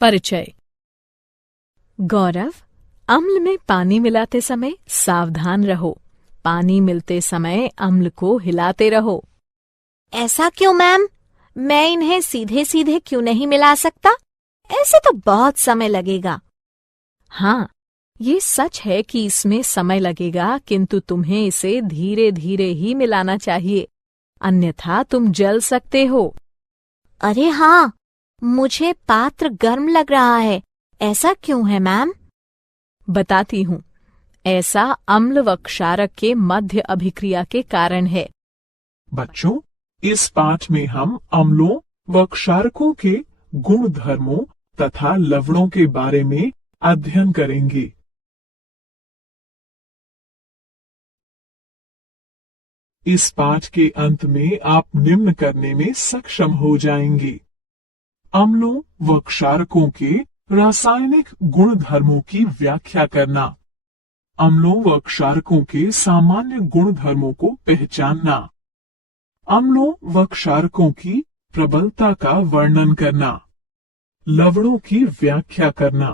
परिचय। गौरव, अम्ल में पानी मिलाते समय सावधान रहो। पानी मिलते समय अम्ल को हिलाते रहो। ऐसा क्यों मैम? मैं इन्हें सीधे सीधे क्यों नहीं मिला सकता? ऐसे तो बहुत समय लगेगा। हाँ, ये सच है कि इसमें समय लगेगा, किंतु तुम्हें इसे धीरे धीरे ही मिलाना चाहिए, अन्यथा तुम जल सकते हो। अरे हाँ, मुझे पात्र गर्म लग रहा है। ऐसा क्यों है मैम? बताती हूँ। ऐसा अम्ल व क्षारक के मध्य अभिक्रिया के कारण है। बच्चों, इस पाठ में हम अम्लों व क्षारकों के गुण धर्मों तथा लवणों के बारे में अध्ययन करेंगे। इस पाठ के अंत में आप निम्न करने में सक्षम हो जाएंगे। अम्लों व क्षारकों के रासायनिक गुण धर्मों की व्याख्या करना, अम्लों व क्षारकों के सामान्य गुण धर्मों को पहचानना, अम्लों व क्षारकों की प्रबलता का वर्णन करना, लवणों की व्याख्या करना।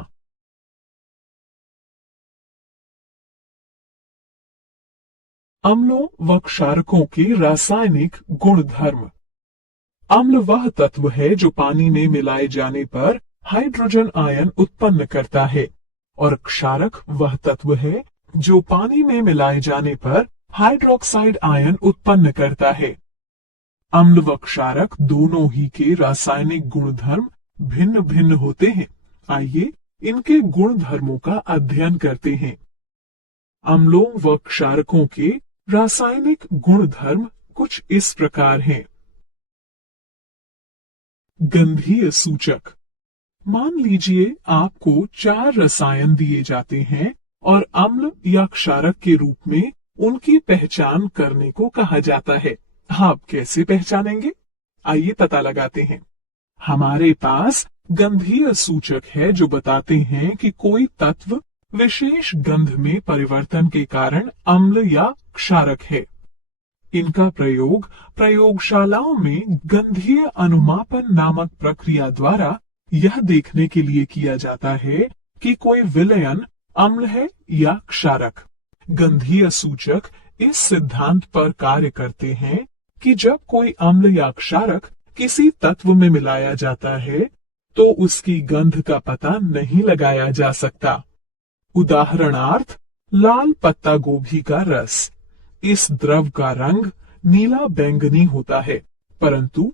अम्लों व क्षारकों के रासायनिक गुण धर्म। अम्ल वह तत्व है जो पानी में मिलाए जाने पर हाइड्रोजन आयन उत्पन्न करता है, और क्षारक वह तत्व है जो पानी में मिलाए जाने पर हाइड्रोक्साइड आयन उत्पन्न करता है। अम्ल व क्षारक दोनों ही के रासायनिक गुणधर्म भिन्न भिन्न होते हैं। आइए इनके गुण धर्मों का अध्ययन करते हैं। अम्लों व क्षारकों के रासायनिक गुण धर्म कुछ इस प्रकार हैं। गंधीय सूचक। मान लीजिए आपको 4 रसायन दिए जाते हैं और अम्ल या क्षारक के रूप में उनकी पहचान करने को कहा जाता है। आप कैसे पहचानेंगे? आइए पता लगाते हैं। हमारे पास गंधीय सूचक है जो बताते हैं कि कोई तत्व विशेष गंध में परिवर्तन के कारण अम्ल या क्षारक है। इनका प्रयोग प्रयोगशालाओं में गंधीय अनुमापन नामक प्रक्रिया द्वारा यह देखने के लिए किया जाता है कि कोई विलयन अम्ल है या क्षारक। गंधीय सूचक इस सिद्धांत पर कार्य करते हैं कि जब कोई अम्ल या क्षारक किसी तत्व में मिलाया जाता है तो उसकी गंध का पता नहीं लगाया जा सकता। उदाहरणार्थ, लाल पत्ता गोभी का रस। इस द्रव का रंग नीला बैंगनी होता है, परंतु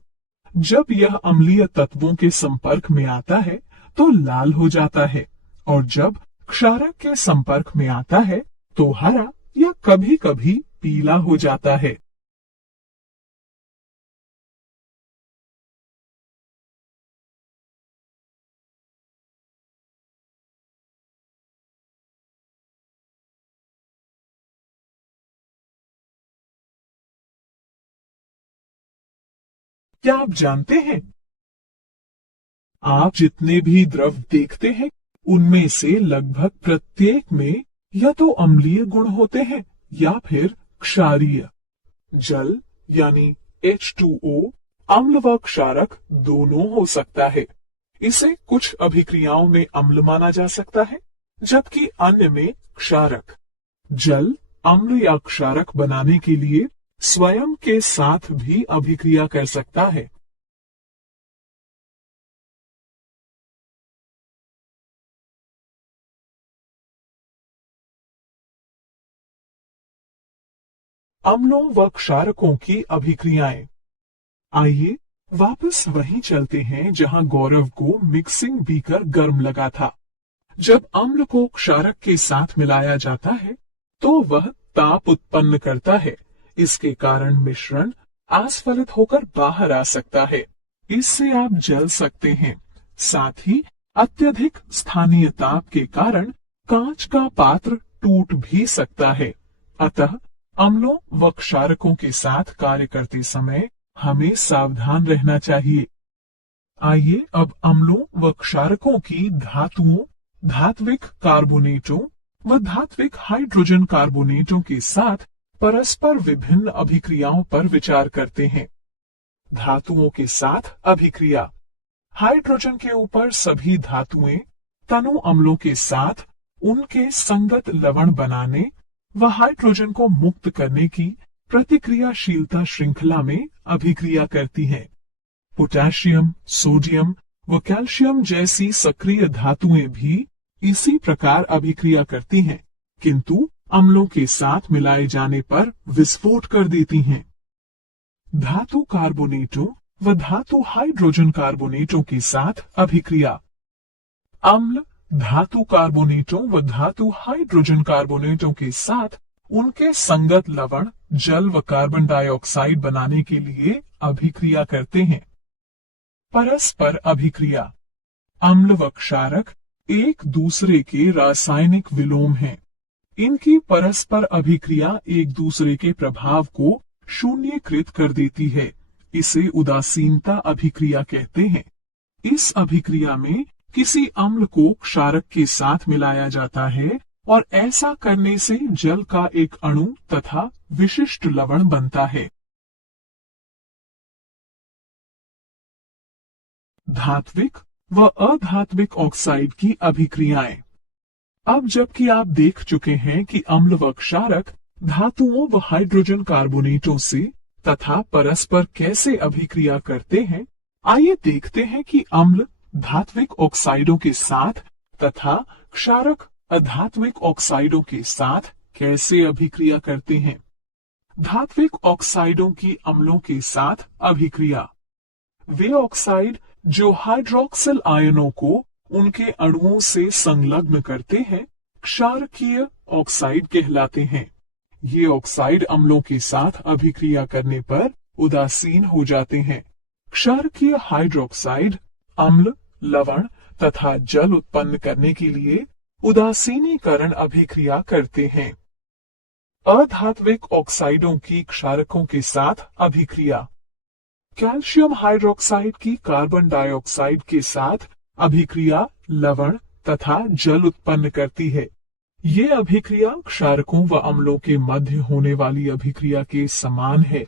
जब यह अम्लीय तत्वों के संपर्क में आता है तो लाल हो जाता है, और जब क्षारक के संपर्क में आता है तो हरा या कभी कभी पीला हो जाता है। क्या आप जानते हैं, आप जितने भी द्रव देखते हैं उनमें से लगभग प्रत्येक में या तो अम्लीय गुण होते हैं या फिर क्षारीय। जल यानी H2O अम्ल व क्षारक दोनों हो सकता है। इसे कुछ अभिक्रियाओं में अम्ल माना जा सकता है, जबकि अन्य में क्षारक। जल अम्ल या क्षारक बनाने के लिए स्वयं के साथ भी अभिक्रिया कर सकता है। अम्लों व क्षारकों की अभिक्रियाएं। आइए वापस वहीं चलते हैं जहां गौरव को मिक्सिंग बीकर गर्म लगा था। जब अम्ल को क्षारक के साथ मिलाया जाता है तो वह ताप उत्पन्न करता है। इसके कारण मिश्रण आस्फलित होकर बाहर आ सकता है। इससे आप जल सकते हैं। साथ ही अत्यधिक स्थानीय ताप के कारण कांच का पात्र टूट भी सकता है। अतः अम्लों व क्षारकों के साथ कार्य करते समय हमें सावधान रहना चाहिए। आइए अब अम्लों व क्षारकों की धातुओं, धात्विक कार्बोनेटों व धात्विक हाइड्रोजन कार्बोनेटों के साथ परस्पर विभिन्न अभिक्रियाओं पर विचार करते हैं। धातुओं के साथ अभिक्रिया। हाइड्रोजन के ऊपर सभी धातुएं तनु अम्लों के साथ उनके संगत लवण बनाने व हाइड्रोजन को मुक्त करने की प्रतिक्रियाशीलता श्रृंखला में अभिक्रिया करती हैं। पोटेशियम, सोडियम व कैल्शियम जैसी सक्रिय धातुएं भी इसी प्रकार अभिक्रिया करती हैं, किंतु अम्लों के साथ मिलाए जाने पर विस्फोट कर देती हैं। धातु कार्बोनेटों व धातु हाइड्रोजन कार्बोनेटों के साथ अभिक्रिया। अम्ल धातु कार्बोनेटों व धातु हाइड्रोजन कार्बोनेटों के साथ उनके संगत लवण जल व कार्बन डाइऑक्साइड बनाने के लिए अभिक्रिया करते हैं। परस्पर अभिक्रिया। अम्ल व क्षारक एक दूसरे के रासायनिक विलोम हैं। इनकी परस्पर अभिक्रिया एक दूसरे के प्रभाव को शून्यकृत कर देती है। इसे उदासीनता अभिक्रिया कहते हैं। इस अभिक्रिया में किसी अम्ल को क्षारक के साथ मिलाया जाता है और ऐसा करने से जल का एक अणु तथा विशिष्ट लवण बनता है। धात्विक व अधात्विक ऑक्साइड की अभिक्रियाएं। अब जबकि आप देख चुके हैं कि अम्ल व क्षारक धातुओं व हाइड्रोजन कार्बोनेटों से तथा परस्पर कैसे अभिक्रिया करते हैं, आइए देखते हैं कि अम्ल धात्विक ऑक्साइडों के साथ तथा क्षारक अधात्विक ऑक्साइडों के साथ कैसे अभिक्रिया करते हैं। धात्विक ऑक्साइडों की अम्लों के साथ अभिक्रिया। वे ऑक्साइड जो हाइड्रोक्सिल आयनों को उनके अणुओं से संलग्न करते हैं, क्षारकीय ऑक्साइड कहलाते हैं। ये ऑक्साइड अम्लों के साथ अभिक्रिया करने पर उदासीन हो जाते हैं। क्षारकीय हाइड्रोक्साइड अम्ल, लवण तथा जल उत्पन्न करने के लिए उदासीनीकरण अभिक्रिया करते हैं। अधात्विक ऑक्साइडों की क्षारकों के साथ अभिक्रिया। कैल्शियम हाइड्रोक्साइड की कार्बन डाइऑक्साइड के साथ अभिक्रिया लवण तथा जल उत्पन्न करती है। ये अभिक्रिया क्षारकों व अम्लों के मध्य होने वाली अभिक्रिया के समान है।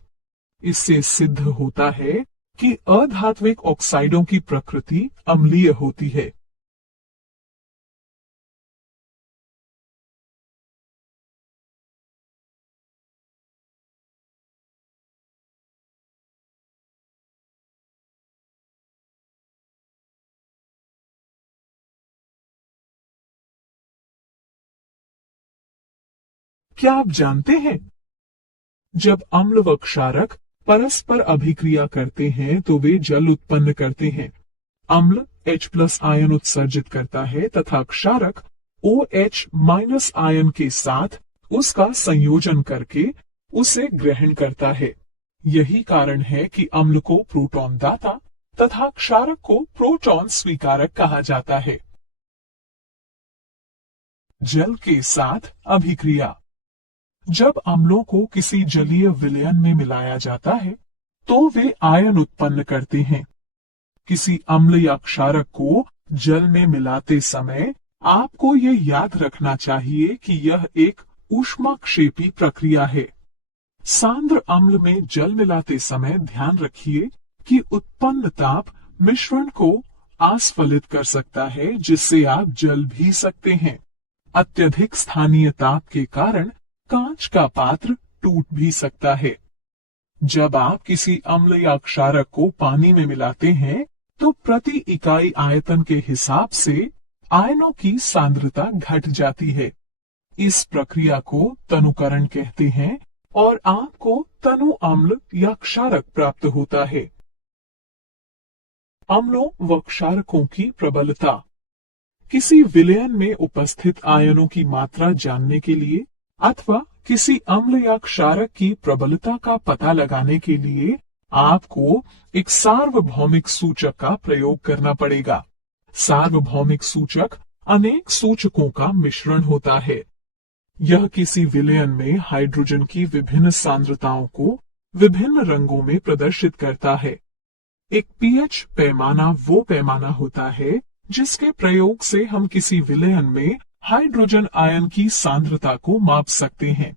इससे सिद्ध होता है कि अधात्विक ऑक्साइडों की प्रकृति अम्लीय होती है। क्या आप जानते हैं, जब अम्ल व क्षारक परस्पर अभिक्रिया करते हैं तो वे जल उत्पन्न करते हैं। अम्ल H+ आयन उत्सर्जित करता है तथा क्षारक OH- आयन के साथ उसका संयोजन करके उसे ग्रहण करता है। यही कारण है कि अम्ल को प्रोटॉन दाता तथा क्षारक को प्रोटॉन स्वीकारक कहा जाता है। जल के साथ अभिक्रिया। जब अम्लों को किसी जलीय विलयन में मिलाया जाता है तो वे आयन उत्पन्न करते हैं। किसी अम्ल या क्षारक को जल में मिलाते समय आपको ये याद रखना चाहिए कि यह एक ऊष्माक्षेपी प्रक्रिया है। सांद्र अम्ल में जल मिलाते समय ध्यान रखिए कि उत्पन्न ताप मिश्रण को आस्फलित कर सकता है, जिससे आप जल भी सकते हैं। अत्यधिक स्थानीय ताप के कारण कांच का पात्र टूट भी सकता है। जब आप किसी अम्ल या क्षारक को पानी में मिलाते हैं तो प्रति इकाई आयतन के हिसाब से आयनों की सांद्रता घट जाती है। इस प्रक्रिया को तनुकरण कहते हैं और आपको तनु अम्ल या क्षारक प्राप्त होता है। अम्लों व क्षारकों की प्रबलता। किसी विलयन में उपस्थित आयनों की मात्रा जानने के लिए अथवा किसी अम्ल या क्षारक की प्रबलता का पता लगाने के लिए आपको एक सार्वभौमिक सूचक का प्रयोग करना पड़ेगा। सार्वभौमिक सूचक अनेक सूचकों का मिश्रण होता है। यह किसी विलयन में हाइड्रोजन की विभिन्न सांद्रताओं को विभिन्न रंगों में प्रदर्शित करता है। एक pH पैमाना वो पैमाना होता है जिसके प्रयोग से हम किसी विलयन में हाइड्रोजन आयन की सांद्रता को माप सकते हैं।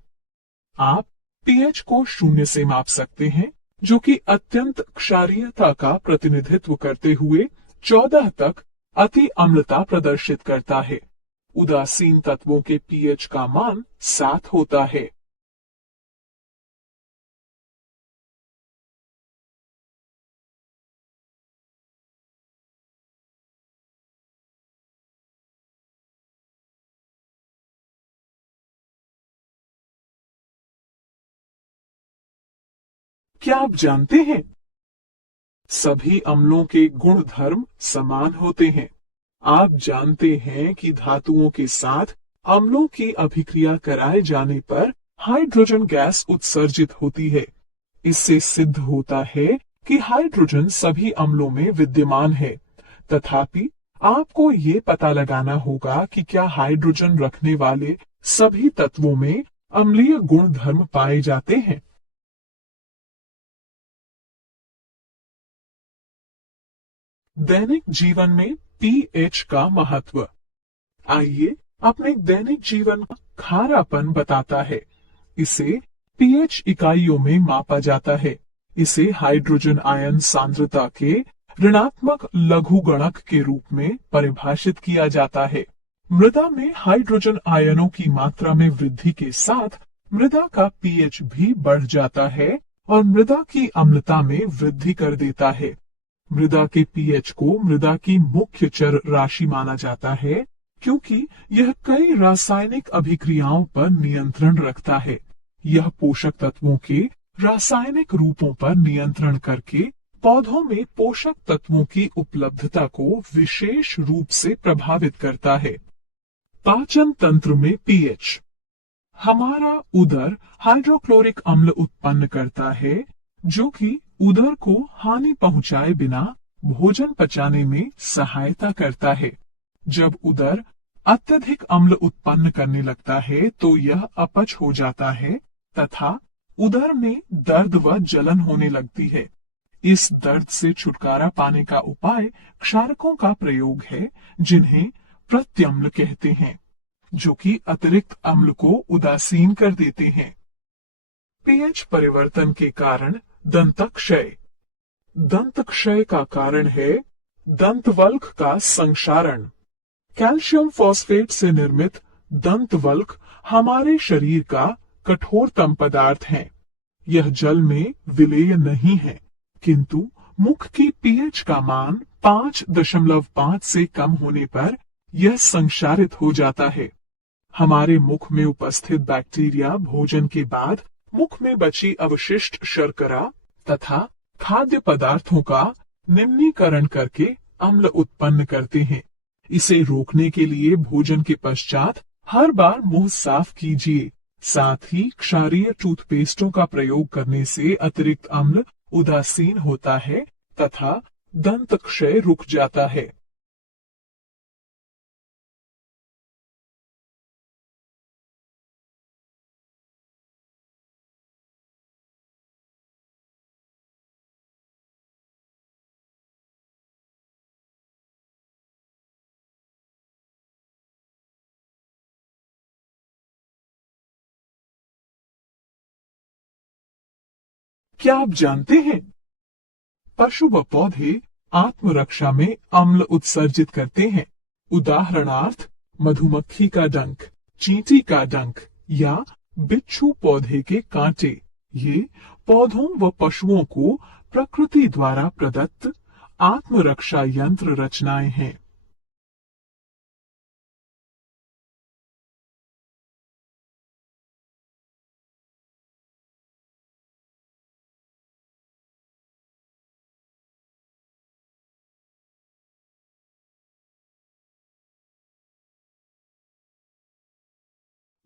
आप pH को 0 से माप सकते हैं, जो कि अत्यंत क्षारीयता का प्रतिनिधित्व करते हुए 14 तक अति अम्लता प्रदर्शित करता है। उदासीन तत्वों के पीएच का मान 7 होता है। क्या आप जानते हैं, सभी अम्लों के गुण धर्म समान होते हैं। आप जानते हैं कि धातुओं के साथ अम्लों की अभिक्रिया कराए जाने पर हाइड्रोजन गैस उत्सर्जित होती है। इससे सिद्ध होता है कि हाइड्रोजन सभी अम्लों में विद्यमान है। तथापि आपको ये पता लगाना होगा कि क्या हाइड्रोजन रखने वाले सभी तत्वों में अम्लीय गुण धर्म पाए जाते हैं। दैनिक जीवन में पीएच का महत्व। आइए अपने दैनिक जीवन का खारापन बताता है। इसे पीएच इकाइयों में मापा जाता है। इसे हाइड्रोजन आयन सांद्रता के ऋणात्मक लघुगणक के रूप में परिभाषित किया जाता है। मृदा में हाइड्रोजन आयनों की मात्रा में वृद्धि के साथ मृदा का पीएच भी बढ़ जाता है और मृदा की अम्लता में वृद्धि कर देता है। मृदा के पीएच को मृदा की मुख्य चर राशि माना जाता है, क्योंकि यह कई रासायनिक अभिक्रियाओं पर नियंत्रण रखता है। यह पोषक तत्वों के रासायनिक रूपों पर नियंत्रण करके पौधों में पोषक तत्वों की उपलब्धता को विशेष रूप से प्रभावित करता है। पाचन तंत्र में पीएच। हमारा उदर हाइड्रोक्लोरिक अम्ल उत्पन्न करता है, जो कि उदर को हानि पहुंचाए बिना भोजन पचाने में सहायता करता है। जब उदर अत्यधिक अम्ल उत्पन्न करने लगता है तो यह अपच हो जाता है तथा उदर में दर्द व जलन होने लगती है। इस दर्द से छुटकारा पाने का उपाय क्षारकों का प्रयोग है, जिन्हें प्रत्यम्ल कहते हैं, जो कि अतिरिक्त अम्ल को उदासीन कर देते हैं। पीएच परिवर्तन के कारण दंतक्षय। दंत क्षय का कारण है दंतवल्क का संक्षारण। कैल्शियम फॉस्फेट से निर्मित दंतवल्क हमारे शरीर का कठोरतम पदार्थ है। यह जल में विलेय नहीं है, किंतु मुख की पीएच का मान 5.5 से कम होने पर यह संक्षारित हो जाता है। हमारे मुख में उपस्थित बैक्टीरिया भोजन के बाद मुख में बची अवशिष्ट शर्करा तथा खाद्य पदार्थों का निम्नीकरण करके अम्ल उत्पन्न करते हैं। इसे रोकने के लिए भोजन के पश्चात हर बार मुंह साफ कीजिए। साथ ही क्षारीय टूथपेस्टों का प्रयोग करने से अतिरिक्त अम्ल उदासीन होता है तथा दंत क्षय रुक जाता है। क्या आप जानते हैं, पशु व पौधे आत्मरक्षा में अम्ल उत्सर्जित करते हैं। उदाहरणार्थ मधुमक्खी का डंक, चींटी का डंक या बिच्छू पौधे के कांटे। ये पौधों व पशुओं को प्रकृति द्वारा प्रदत्त आत्मरक्षा यंत्र रचनाएं हैं।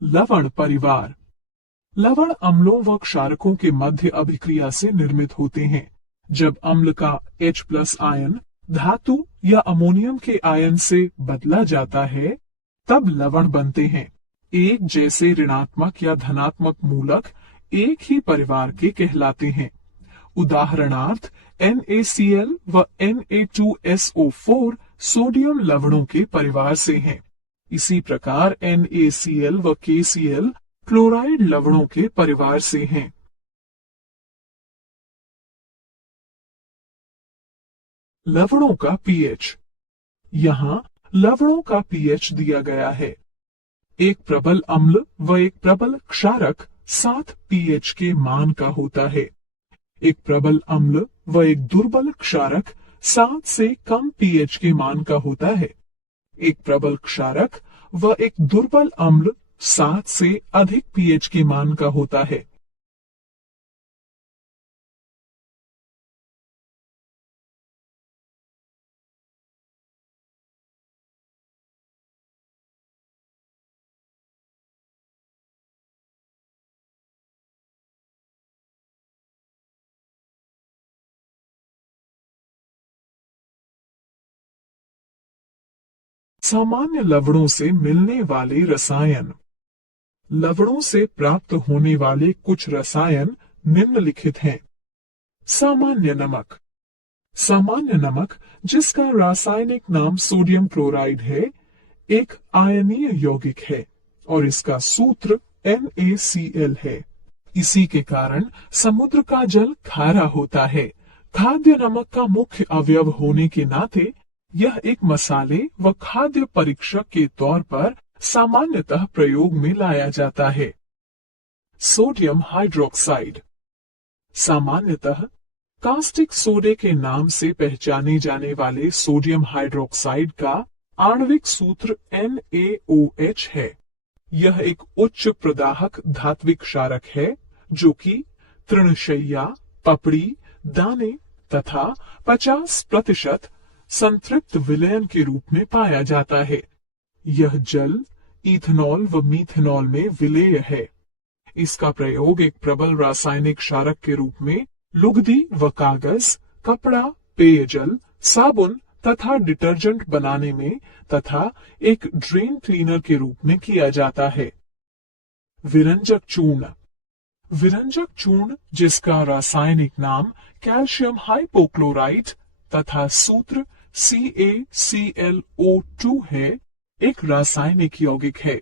लवण परिवार। लवण अम्लों व क्षारकों के मध्य अभिक्रिया से निर्मित होते हैं। जब अम्ल का H+ आयन धातु या अमोनियम के आयन से बदला जाता है, तब लवण बनते हैं। एक जैसे ऋणात्मक या धनात्मक मूलक एक ही परिवार के कहलाते हैं। उदाहरणार्थ NaCl व Na2SO4 सोडियम लवणों के परिवार से हैं। इसी प्रकार NaCl व KCl क्लोराइड लवणों के परिवार से हैं। लवणों का पीएच। यहाँ लवणों का पीएच दिया गया है। एक प्रबल अम्ल व एक प्रबल क्षारक 7 पीएच के मान का होता है। एक प्रबल अम्ल व एक दुर्बल क्षारक 7 से कम पीएच के मान का होता है। एक प्रबल क्षारक व एक दुर्बल अम्ल 7 से अधिक पीएच के मान का होता है। सामान्य लवणों से मिलने वाले रसायन। लवणों से प्राप्त होने वाले कुछ रसायन निम्नलिखित हैं। सामान्य नमक। सामान्य नमक, जिसका रासायनिक नाम सोडियम क्लोराइड है, एक आयनीय यौगिक है और इसका सूत्र NaCl है। इसी के कारण समुद्र का जल खारा होता है। खाद्य नमक का मुख्य अवयव होने के नाते यह एक मसाले व खाद्य परीक्षक के तौर पर सामान्यतः प्रयोग में लाया जाता है। Sodium hydroxide. सामान्यतः कास्टिक सोडे के नाम से पहचाने जाने वाले सोडियम हाइड्रोक्साइड का आणविक सूत्र NaOH है। यह एक उच्च प्रदाहक धात्विक क्षारक है जो कि तृणशैया, पपड़ी, दाने तथा 50% संतृप्त विलयन के रूप में पाया जाता है। यह जल, इथेनॉल व मीथेनॉल में विलेय है। इसका प्रयोग एक प्रबल रासायनिक क्षारक के रूप में लुगदी व कागज, कपड़ा, पेयजल, साबुन तथा डिटर्जेंट बनाने में तथा एक ड्रेन क्लीनर के रूप में किया जाता है। विरंजक चूर्ण। विरंजक चूर्ण, जिसका रासायनिक नाम कैल्शियम हाइपोक्लोराइट तथा सूत्र CaClO2 है, एक रासायनिक यौगिक है।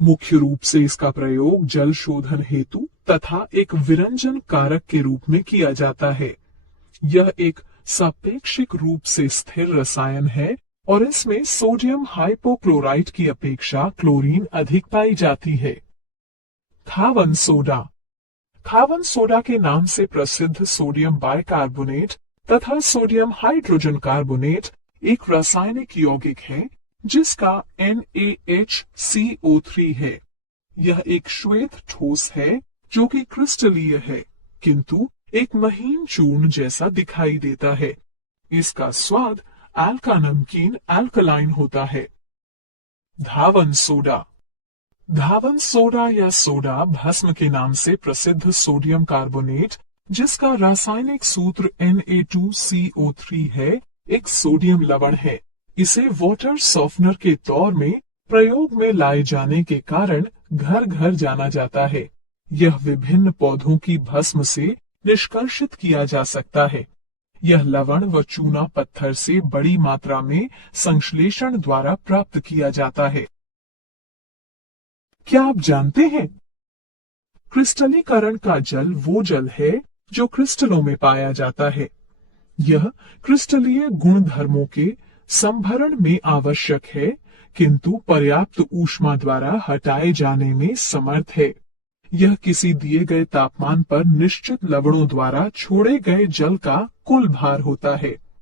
मुख्य रूप से इसका प्रयोग जल शोधन हेतु तथा एक विरंजन कारक के रूप में किया जाता है। यह एक सापेक्षिक रूप से स्थिर रसायन है और इसमें सोडियम हाइपोक्लोराइट की अपेक्षा क्लोरीन अधिक पाई जाती है। खावन सोडा। खावन सोडा के नाम से प्रसिद्ध सोडियम बाइकार्बोनेट तथा सोडियम हाइड्रोजन कार्बोनेट एक रासायनिक यौगिक है जिसका NaHCO3 है। यह एक श्वेत ठोस है जो कि क्रिस्टलीय है, किंतु एक महीन चूर्ण जैसा दिखाई देता है। इसका स्वाद अल्का नमकीन अल्कलाइन होता है। धावन सोडा। धावन सोडा या सोडा भस्म के नाम से प्रसिद्ध सोडियम कार्बोनेट, जिसका रासायनिक सूत्र Na2CO3 है, एक सोडियम लवण है। इसे वाटर सॉफ्टनर के तौर में प्रयोग में लाए जाने के कारण घर घर जाना जाता है। यह विभिन्न पौधों की भस्म से निष्कर्षित किया जा सकता है। यह लवण व चूना पत्थर से बड़ी मात्रा में संश्लेषण द्वारा प्राप्त किया जाता है। क्या आप जानते हैं, क्रिस्टलीकरण का जल वो जल है जो क्रिस्टलों में पाया जाता है। यह क्रिस्टलीय गुणधर्मों के संभरण में आवश्यक है, किंतु पर्याप्त ऊष्मा द्वारा हटाए जाने में समर्थ है। यह किसी दिए गए तापमान पर निश्चित लवणों द्वारा छोड़े गए जल का कुल भार होता है।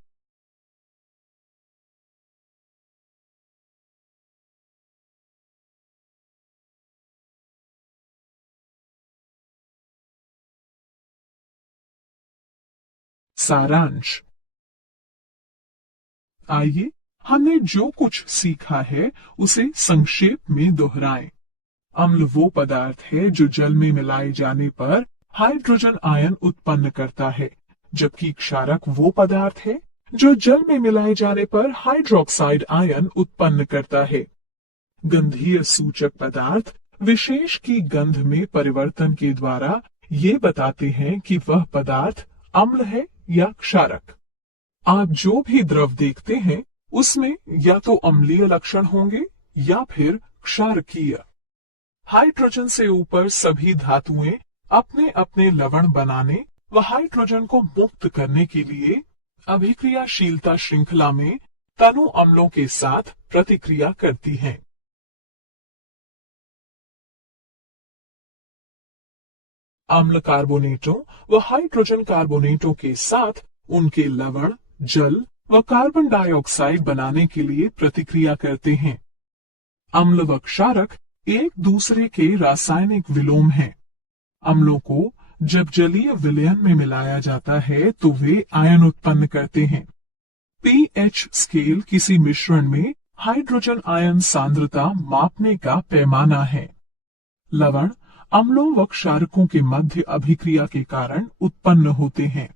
सारांश। आइए हमने जो कुछ सीखा है उसे संक्षेप में दोहराएं। अम्ल वो पदार्थ है जो जल में मिलाए जाने पर हाइड्रोजन आयन उत्पन्न करता है, जबकि क्षारक वो पदार्थ है जो जल में मिलाए जाने पर हाइड्रोक्साइड आयन उत्पन्न करता है। गंधीय सूचक पदार्थ विशेष की गंध में परिवर्तन के द्वारा ये बताते हैं कि वह पदार्थ अम्ल है या क्षारक। आप जो भी द्रव देखते हैं उसमें या तो अम्लीय लक्षण होंगे या फिर क्षारकीय। हाइड्रोजन से ऊपर सभी धातुएं अपने अपने लवण बनाने व हाइड्रोजन को मुक्त करने के लिए अभिक्रियाशीलता श्रृंखला में तनु अम्लों के साथ प्रतिक्रिया करती हैं। अम्ल कार्बोनेटों व हाइड्रोजन कार्बोनेटों के साथ उनके लवण, जल व कार्बन डाइऑक्साइड बनाने के लिए प्रतिक्रिया करते हैं। अम्ल व क्षारक एक दूसरे के रासायनिक विलोम हैं। अम्लों को जब जलीय विलयन में मिलाया जाता है तो वे आयन उत्पन्न करते हैं। पीएच स्केल किसी मिश्रण में हाइड्रोजन आयन सांद्रता मापने का पैमाना है। लवण अम्लों व क्षारकों के मध्य अभिक्रिया के कारण उत्पन्न होते हैं।